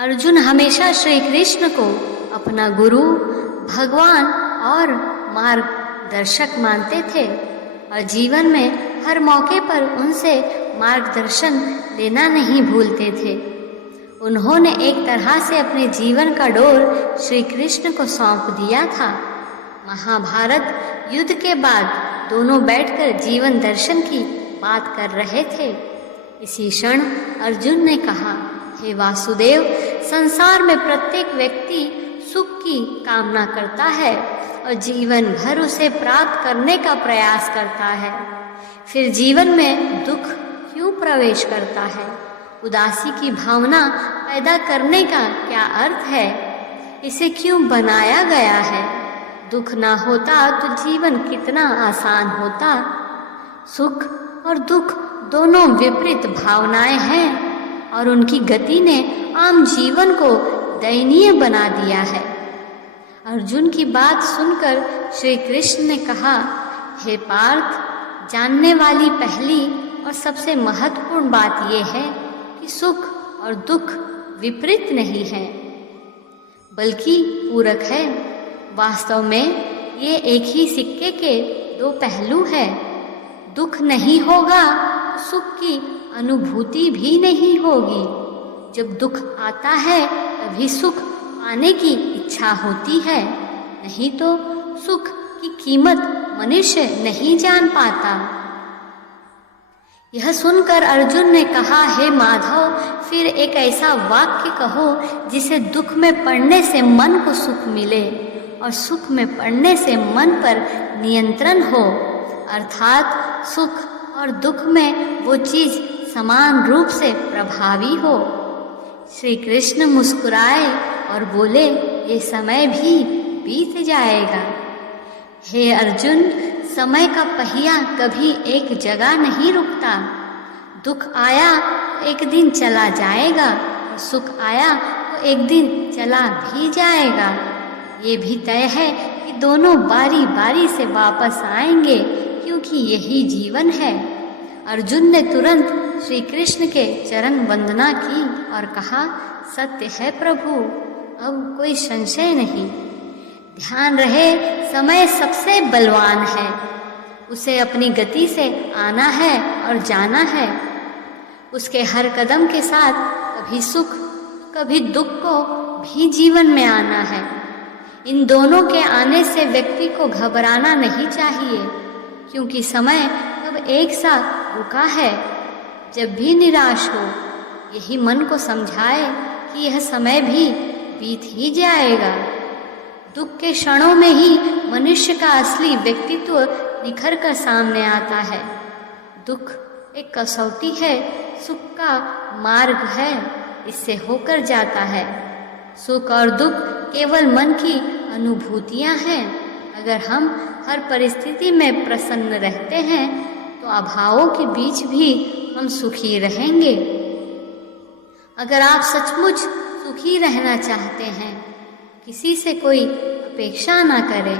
अर्जुन हमेशा श्री कृष्ण को अपना गुरु, भगवान और मार्गदर्शक मानते थे और जीवन में हर मौके पर उनसे मार्गदर्शन लेना नहीं भूलते थे। उन्होंने एक तरह से अपने जीवन का डोर श्री कृष्ण को सौंप दिया था। महाभारत युद्ध के बाद दोनों बैठकर जीवन दर्शन की बात कर रहे थे। इसी क्षण अर्जुन ने कहा, हे वासुदेव, संसार में प्रत्येक व्यक्ति सुख की कामना करता है और जीवन भर उसे प्राप्त करने का प्रयास करता है। फिर जीवन में दुख क्यों प्रवेश करता है? उदासी की भावना पैदा करने का क्या अर्थ है? इसे क्यों बनाया गया है? दुख ना होता तो जीवन कितना आसान होता। सुख और दुख दोनों विपरीत भावनाएं हैं और उनकी गति ने आम जीवन को दयनीय बना दिया है। अर्जुन की बात सुनकर श्री कृष्ण ने कहा, हे पार्थ, जानने वाली पहली और सबसे महत्वपूर्ण बात यह है कि सुख और दुख विपरीत नहीं है बल्कि पूरक है। वास्तव में ये एक ही सिक्के के दो पहलू हैं। दुख नहीं होगा तो सुख की अनुभूति भी नहीं होगी। जब दुख आता है तभी सुख पाने की इच्छा होती है, नहीं तो सुख की कीमत मनुष्य नहीं जान पाता। यह सुनकर अर्जुन ने कहा, हे माधव, फिर एक ऐसा वाक्य कहो जिसे दुख में पड़ने से मन को सुख मिले और सुख में पड़ने से मन पर नियंत्रण हो, अर्थात सुख और दुख में वो चीज समान रूप से प्रभावी हो। श्री कृष्ण मुस्कुराए और बोले, ये समय भी बीत जाएगा। हे अर्जुन, समय का पहिया कभी एक जगह नहीं रुकता। दुख आया तो एक दिन चला जाएगा और सुख आया तो एक दिन चला भी जाएगा। ये भी तय है कि दोनों बारी बारी से वापस आएंगे, क्योंकि यही जीवन है। अर्जुन ने तुरंत श्री कृष्ण के चरण वंदना की और कहा, सत्य है प्रभु, अब कोई संशय नहीं। ध्यान रहे, समय सबसे बलवान है। उसे अपनी गति से आना है और जाना है। उसके हर कदम के साथ कभी सुख कभी दुख को भी जीवन में आना है। इन दोनों के आने से व्यक्ति को घबराना नहीं चाहिए, क्योंकि समय कब एक साथ रुका है। जब भी निराश हो, यही मन को समझाए कि यह समय भी बीत ही जाएगा। दुख के क्षणों में ही मनुष्य का असली व्यक्तित्व निखर कर सामने आता है। दुख एक कसौटी है, सुख का मार्ग है, इससे होकर जाता है। सुख और दुख केवल मन की अनुभूतियां हैं। अगर हम हर परिस्थिति में प्रसन्न रहते हैं तो अभावों के बीच भी हम सुखी रहेंगे। अगर आप सचमुच सुखी रहना चाहते हैं, किसी से कोई अपेक्षा ना करें,